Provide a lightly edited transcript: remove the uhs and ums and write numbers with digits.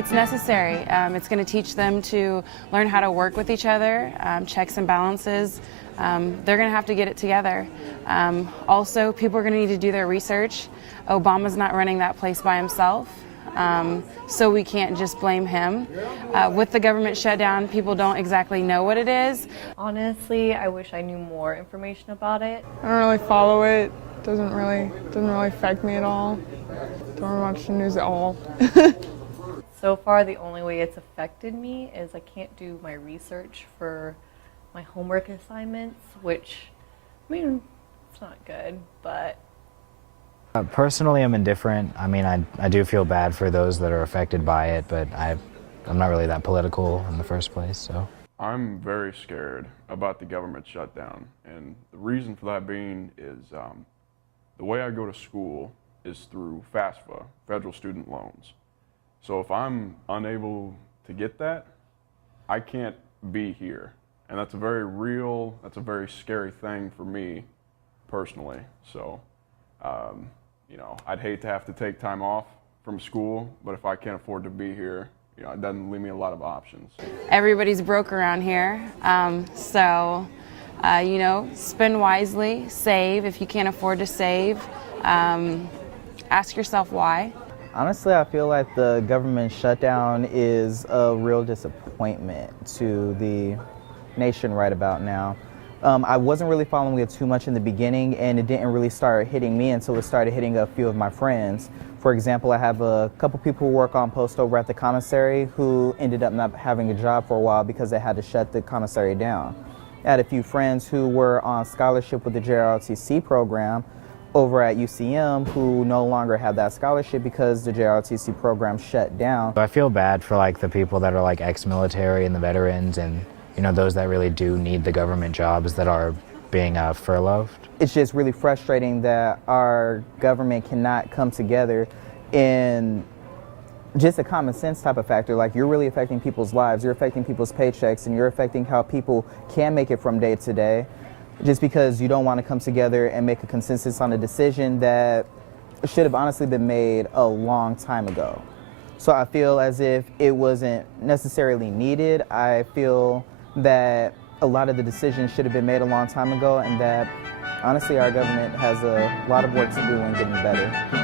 It's necessary. It's going to teach them to learn how to work with each other, checks and balances. They're going to have to get it together. Also, people are going to need to do their research. Obama's not running that place by himself, so we can't just blame him. With the government shutdown, people don't exactly know what it is. Honestly, I wish I knew more information about it. I don't really follow it. Doesn't really affect me at all. Don't watch the news at all. So far, the only way it's affected me is I can't do my research for my homework assignments, which, I mean, it's not good, but... Personally, I'm indifferent. I mean, I do feel bad for those that are affected by it, but I'm not really that political in the first place, so. I'm very scared about the government shutdown, and the reason for that being is the way I go to school is through FAFSA, Federal Student Loans. So if I'm unable to get that, I can't be here. And that's a very real, that's a very scary thing for me personally. So, you know, I'd hate to have to take time off from school, but if I can't afford to be here, you know, it doesn't leave me a lot of options. Everybody's broke around here, so, you know, spend wisely, save if you can't afford to save. Ask yourself why. Honestly, I feel like the government shutdown is a real disappointment to the nation right about now. I wasn't really following it too much in the beginning, and it didn't really start hitting me until it started hitting a few of my friends. For example, I have a couple people who work on post over at the commissary who ended up not having a job for a while because they had to shut the commissary down. I had a few friends who were on scholarship with the JROTC program over at UCM who no longer have that scholarship because the JROTC program shut down. I feel bad for like the people that are like ex-military and the veterans and, you know, those that really do need the government jobs that are being furloughed. It's just really frustrating that our government cannot come together in just a common sense type of factor. Like, you're really affecting people's lives, you're affecting people's paychecks, and you're affecting how people can make it from day to day, just because you don't want to come together and make a consensus on a decision that should have honestly been made a long time ago. So I feel as if it wasn't necessarily needed. I feel that a lot of the decisions should have been made a long time ago, and that honestly our government has a lot of work to do in getting better.